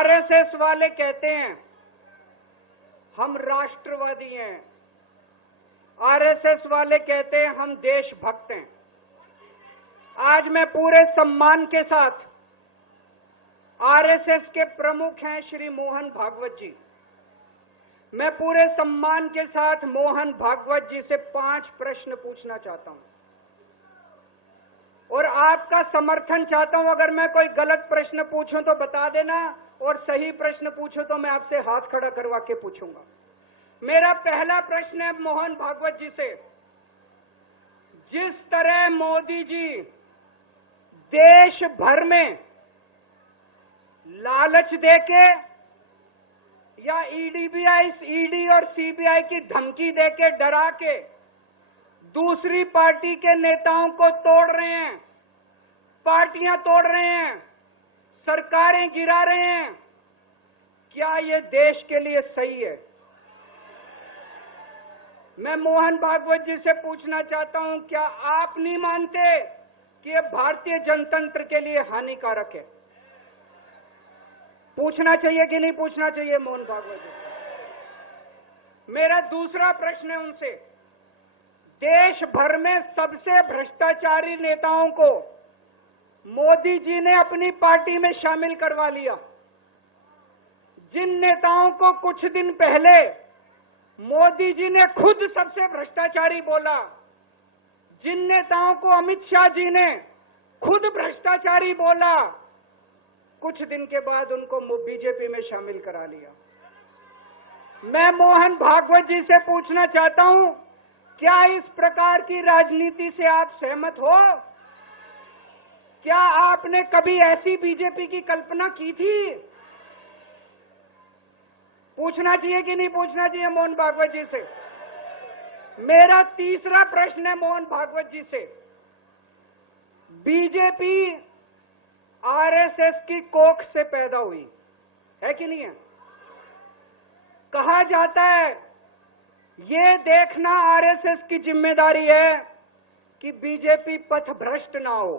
RSS वाले कहते हैं हम राष्ट्रवादी हैं, आरएसएस वाले कहते हैं हम देशभक्त हैं। आज मैं पूरे सम्मान के साथ आरएसएस के प्रमुख हैं श्री मोहन भागवत जी, मैं पूरे सम्मान के साथ मोहन भागवत जी से 5 प्रश्न पूछना चाहता हूं और आपका समर्थन चाहता हूं। अगर मैं कोई गलत प्रश्न पूछूं तो बता देना और सही प्रश्न पूछूं तो मैं आपसे हाथ खड़ा करवा के पूछूंगा। मेरा पहला प्रश्न है मोहन भागवत जी से, जिस तरह मोदी जी देश भर में लालच देके या ईडी और सीबीआई की धमकी देके डरा के दूसरी पार्टी के नेताओं को तोड़ रहे हैं, पार्टियां तोड़ रहे हैं, सरकारें गिरा रहे हैं, क्या ये देश के लिए सही है? मैं मोहन भागवत जी से पूछना चाहता हूं, क्या आप नहीं मानते कि ये भारतीय जनतंत्र के लिए हानिकारक है? पूछना चाहिए कि नहीं पूछना चाहिए मोहन भागवत जी? मेरा दूसरा प्रश्न है उनसे, देश भर में सबसे भ्रष्टाचारी नेताओं को मोदी जी ने अपनी पार्टी में शामिल करवा लिया। जिन नेताओं को कुछ दिन पहले मोदी जी ने खुद सबसे भ्रष्टाचारी बोला, जिन नेताओं को अमित शाह जी ने खुद भ्रष्टाचारी बोला, कुछ दिन के बाद उनको बीजेपी में शामिल करा लिया। मैं मोहन भागवत जी से पूछना चाहता हूं, क्या इस प्रकार की राजनीति से आप सहमत हो? क्या आपने कभी ऐसी बीजेपी की कल्पना की थी? पूछना चाहिए कि नहीं पूछना चाहिए मोहन भागवत जी से? मेरा तीसरा प्रश्न है मोहन भागवत जी से, बीजेपी आरएसएस की कोख से पैदा हुई है कि नहीं है? कहा जाता है ये देखना आरएसएस की जिम्मेदारी है कि बीजेपी पथभ्रष्ट ना हो।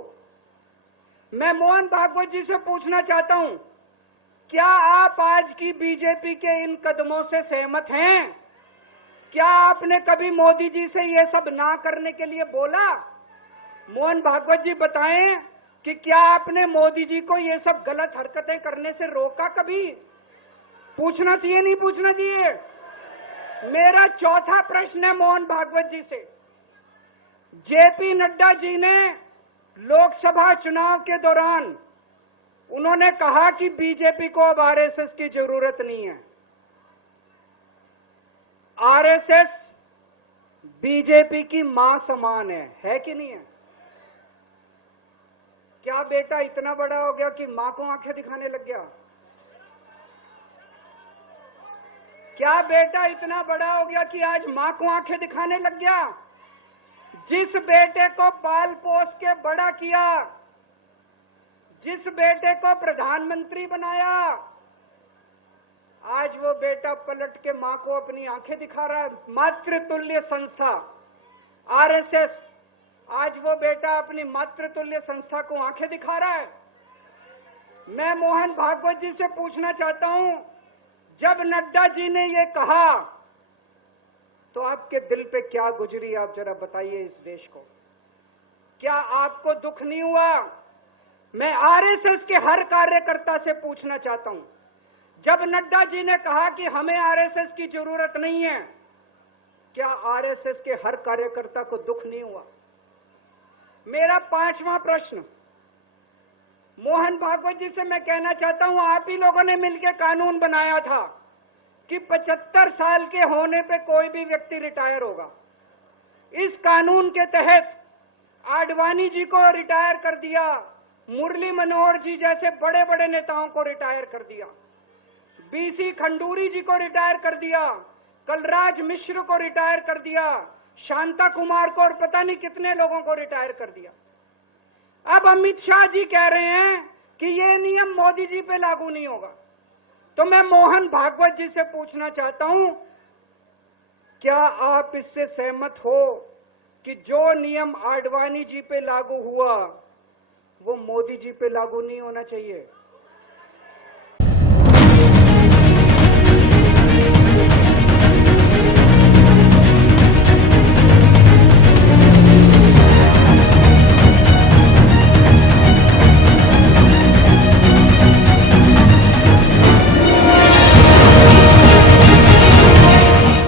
मैं मोहन भागवत जी से पूछना चाहता हूं, क्या आप आज की बीजेपी के इन कदमों से सहमत हैं? क्या आपने कभी मोदी जी से ये सब ना करने के लिए बोला? मोहन भागवत जी बताएं कि क्या आपने मोदी जी को ये सब गलत हरकतें करने से रोका कभी? पूछना चाहिए नहीं पूछना चाहिए? मेरा चौथा प्रश्न है मोहन भागवत जी से, जेपी नड्डा जी ने लोकसभा चुनाव के दौरान उन्होंने कहा कि बीजेपी को अब आरएसएस की जरूरत नहीं है। आरएसएस बीजेपी की मां समान है कि नहीं है? क्या बेटा इतना बड़ा हो गया कि मां को आंखें दिखाने लग गया? क्या बेटा इतना बड़ा हो गया कि आज मां को आंखें दिखाने लग गया? जिस बेटे को पाल पोस के बड़ा किया, जिस बेटे को प्रधानमंत्री बनाया, आज वो बेटा पलट के मां को अपनी आंखें दिखा रहा है। मातृतुल्य संस्था आरएसएस, आज वो बेटा अपनी मातृतुल्य संस्था को आंखें दिखा रहा है। मैं मोहन भागवत जी से पूछना चाहता हूं, जब नड्डा जी ने ये कहा तो आपके दिल पे क्या गुजरी, आप जरा बताइए इस देश को। क्या आपको दुख नहीं हुआ? मैं आरएसएस के हर कार्यकर्ता से पूछना चाहता हूं, जब नड्डा जी ने कहा कि हमें आरएसएस की जरूरत नहीं है, क्या आरएसएस के हर कार्यकर्ता को दुख नहीं हुआ? मेरा पांचवा प्रश्न मोहन भागवत जी से मैं कहना चाहता हूं, आप ही लोगों ने मिलकर कानून बनाया था कि 75 साल के होने पे कोई भी व्यक्ति रिटायर होगा। इस कानून के तहत आडवाणी जी को रिटायर कर दिया, मुरली मनोहर जी जैसे बड़े बड़े नेताओं को रिटायर कर दिया, बीसी खंडूरी जी को रिटायर कर दिया, कलराज मिश्र को रिटायर कर दिया, शांता कुमार को और पता नहीं कितने लोगों को रिटायर कर दिया। अब अमित शाह जी कह रहे हैं कि ये नियम मोदी जी पे लागू नहीं होगा। तो मैं मोहन भागवत जी से पूछना चाहता हूं, क्या आप इससे सहमत हो कि जो नियम आडवाणी जी पे लागू हुआ वो मोदी जी पे लागू नहीं होना चाहिए?